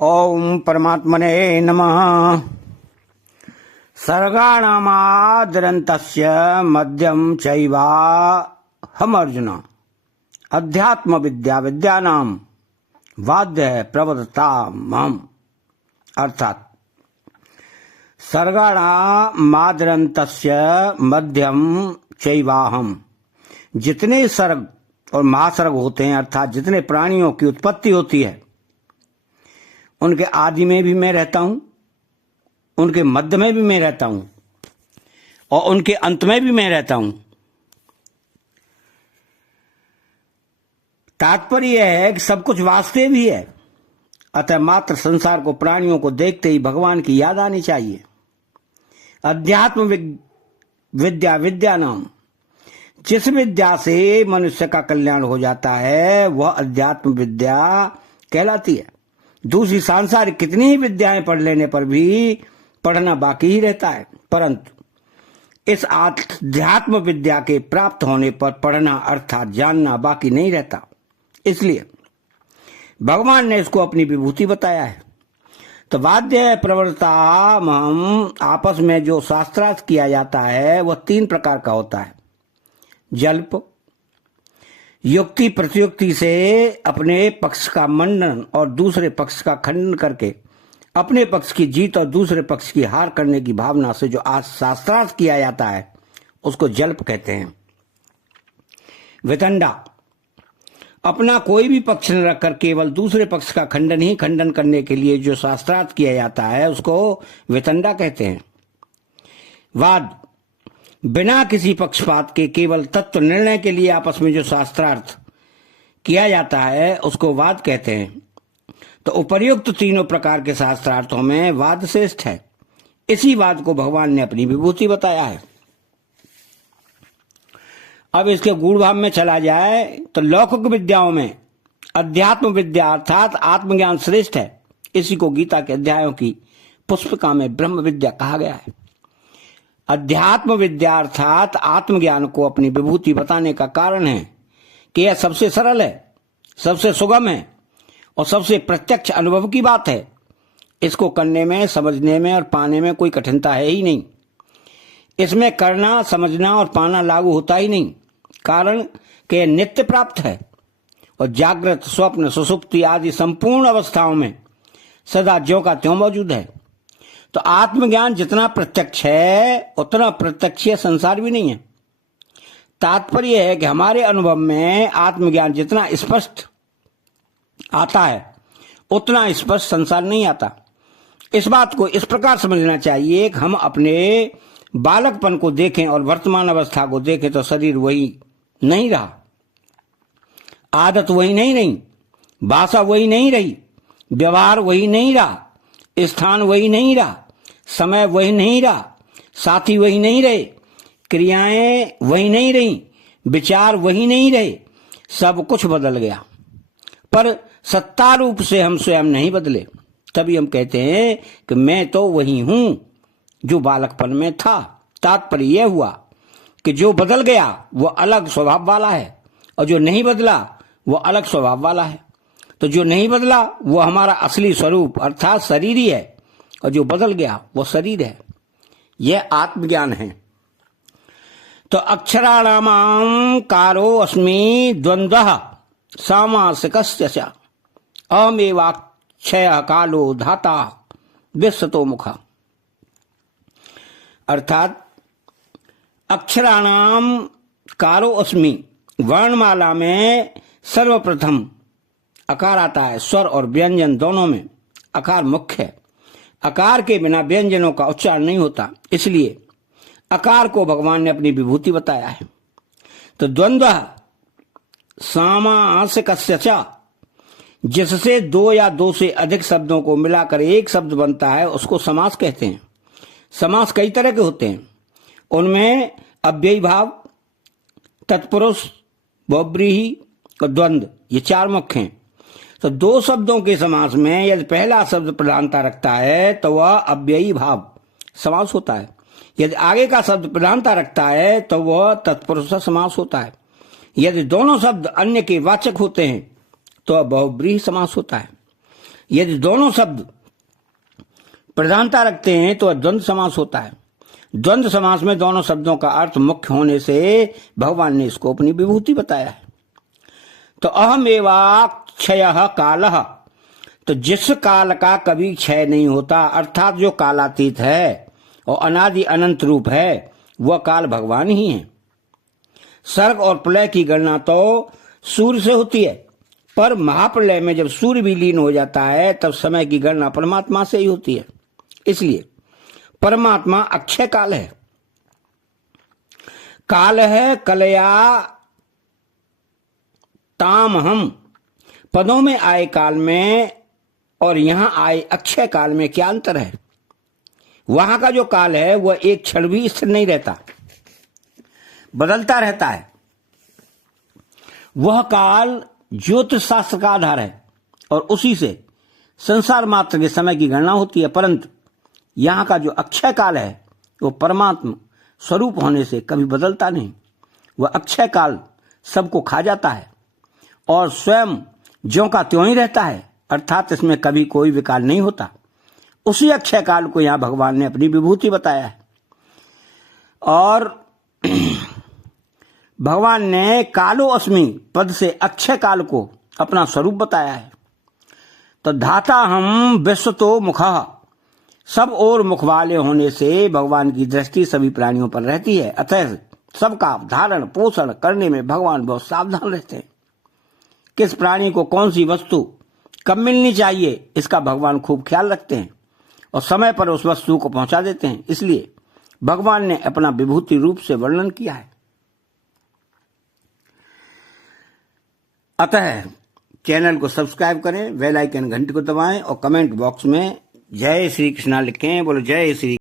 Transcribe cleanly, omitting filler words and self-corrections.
ओम परमात्मने नमः। सर्गाणामाद्यन्तस्य मध्यम चैवाहम् अर्जुन अध्यात्म विद्या विद्यानां वाद्य प्रवदतामहम्। अर्थात सर्गाणामाद्यन्तस्य मध्यम चैवाहम्, जितने सर्ग और महासर्ग होते हैं अर्थात जितने प्राणियों की उत्पत्ति होती है उनके आदि में भी मैं रहता हूं, उनके मध्य में भी मैं रहता हूं और उनके अंत में भी मैं रहता हूं। तात्पर्य यह है कि सब कुछ वास्तव ही है, अतः मात्र संसार को प्राणियों को देखते ही भगवान की याद आनी चाहिए। अध्यात्म विद्या विद्यानाम, जिस विद्या से मनुष्य का कल्याण हो जाता है वह अध्यात्म विद्या कहलाती है। दूसरी सांसारिक कितनी ही विद्याएं पढ़ लेने पर भी पढ़ना बाकी ही रहता है, परंतु इस अध्यात्म विद्या के प्राप्त होने पर पढ़ना अर्थात जानना बाकी नहीं रहता। इसलिए भगवान ने इसको अपनी विभूति बताया है। तो वाद्य प्रवृत्ताम, आपस में जो शास्त्रार्थ किया जाता है वह 3 प्रकार का होता है। जल्प, युक्ति प्रतियुक्ति से अपने पक्ष का मंडन और दूसरे पक्ष का खंडन करके अपने पक्ष की जीत और दूसरे पक्ष की हार करने की भावना से जो आज शास्त्रार्थ किया जाता है उसको जल्प कहते हैं। वितंडा, अपना कोई भी पक्ष न रखकर केवल दूसरे पक्ष का खंडन ही खंडन करने के लिए जो शास्त्रार्थ किया जाता है उसको वितंडा कहते हैं। वाद, बिना किसी पक्षपात के केवल तत्व निर्णय के लिए आपस में जो शास्त्रार्थ किया जाता है उसको वाद कहते हैं। तो उपर्युक्त तीनों प्रकार के शास्त्रार्थों में वाद श्रेष्ठ है। इसी वाद को भगवान ने अपनी विभूति बताया है। अब इसके गूढ़ भाव में चला जाए तो लौकिक विद्याओं में अध्यात्म विद्या अर्थात आत्मज्ञान श्रेष्ठ है। इसी को गीता के अध्यायों की पुष्पिका में ब्रह्म विद्या कहा गया है। अध्यात्म विद्या अर्थात आत्मज्ञान को अपनी विभूति बताने का कारण है कि यह सबसे सरल है, सबसे सुगम है और सबसे प्रत्यक्ष अनुभव की बात है। इसको करने में, समझने में और पाने में कोई कठिनता है ही नहीं। इसमें करना, समझना और पाना लागू होता ही नहीं, कारण कि नित्य प्राप्त है और जागृत, स्वप्न, सुषुप्ति आदि संपूर्ण अवस्थाओं में सदा ज्यों का त्यों मौजूद है। तो आत्मज्ञान जितना प्रत्यक्ष है उतना प्रत्यक्ष संसार भी नहीं है। तात्पर्य है कि हमारे अनुभव में आत्मज्ञान जितना स्पष्ट आता है उतना स्पष्ट संसार नहीं आता। इस बात को इस प्रकार समझना चाहिए कि हम अपने बालकपन को देखें और वर्तमान अवस्था को देखें तो शरीर वही नहीं रहा, आदत वही नहीं रही, भाषा वही नहीं रही, व्यवहार वही नहीं रहा, स्थान वही नहीं रहा, समय वही नहीं रहा, साथी वही नहीं रहे, क्रियाएं वही नहीं रही, विचार वही नहीं रहे, सब कुछ बदल गया। पर सत्ता रूप से हम स्वयं नहीं बदले। तभी हम कहते हैं कि मैं तो वही हूं जो बालकपन में था। तात्पर्य यह हुआ कि जो बदल गया वो अलग स्वभाव वाला है और जो नहीं बदला वो अलग स्वभाव वाला है। तो जो नहीं बदला वो हमारा असली स्वरूप अर्थात शरीर ही है और जो बदल गया वो शरीर है। यह आत्मज्ञान है। तो अक्षराणाम कारो अस्मि द्वंद्वः सामासिकस्य च अमेवाक्षय कालो धाता विश्वतो मुखा। अर्थात अक्षराणाम कारो अस्मि, वर्णमाला में सर्वप्रथम अकार आता है। स्वर और व्यंजन दोनों में अकार मुख्य है। अकार के बिना व्यंजनों का उच्चारण नहीं होता, इसलिए अकार को भगवान ने अपनी विभूति बताया है। तो द्वंद्व सामासिकस्य च, जिससे 2 या 2 से अधिक शब्दों को मिलाकर एक शब्द बनता है उसको समास कहते हैं। समास कई तरह के होते हैं, उनमें अव्ययी भाव, तत्पुरुष, बहुब्रीहि और द्वंद्व, ये 4 मुख्य हैं। तो 2 शब्दों के समास में यदि पहला शब्द प्रधानता रखता है तो वह अव्ययी भाव समास होता है। यदि आगे का शब्द प्रधानता रखता है तो वह तत्पुरुष समास होता है। यदि दोनों शब्द अन्य के वाचक होते हैं तो बहुब्रीहि समास होता है। यदि दोनों शब्द प्रधानता रखते हैं तो द्वंद्व समास होता है। द्वंद्व समास में दोनों शब्दों का अर्थ मुख्य होने से भगवान ने इसको अपनी विभूति बताया है। तो अहमेवाक्षयः कालः, तो जिस काल का कभी क्षय नहीं होता, अर्थात जो कालातीत है और अनादि अनंत रूप है, वह काल भगवान ही है। सर्ग और प्रलय की गणना तो सूर्य से होती है, पर महाप्रलय में जब सूर्य भी लीन हो जाता है तब समय की गणना परमात्मा से ही होती है। इसलिए परमात्मा अक्षय काल है। काल है कलया ताम हम, पदों में आए काल में और यहां आए अक्षय काल में क्या अंतर है? वहां का जो काल है वह एक क्षण भी स्थिर नहीं रहता, बदलता रहता है। वह काल ज्योतिष शास्त्र का आधार है और उसी से संसार मात्र के समय की गणना होती है। परंतु यहां का जो अक्षय काल है वो परमात्मा स्वरूप होने से कभी बदलता नहीं। वह अक्षय काल सबको खा जाता है और स्वयं ज्यों का त्यों ही रहता है, अर्थात इसमें कभी कोई विकार नहीं होता। उसी अक्षय काल को यहां भगवान ने अपनी विभूति बताया है। और भगवान ने कालो अस्मि पद से अक्षय काल को अपना स्वरूप बताया है। तो धाता हम विश्व तो मुखः, सब और मुख वाले होने से भगवान की दृष्टि सभी प्राणियों पर रहती है। अतः सबका धारण पोषण करने में भगवान बहुत सावधान रहते हैं। किस प्राणी को कौन सी वस्तु कब मिलनी चाहिए इसका भगवान खूब ख्याल रखते हैं और समय पर उस वस्तु को पहुंचा देते हैं। इसलिए भगवान ने अपना विभूति रूप से वर्णन किया है। अतः चैनल को सब्सक्राइब करें, बेल आइकन घंटी को दबाएं और कमेंट बॉक्स में जय श्री कृष्णा लिखें। बोलो जय श्री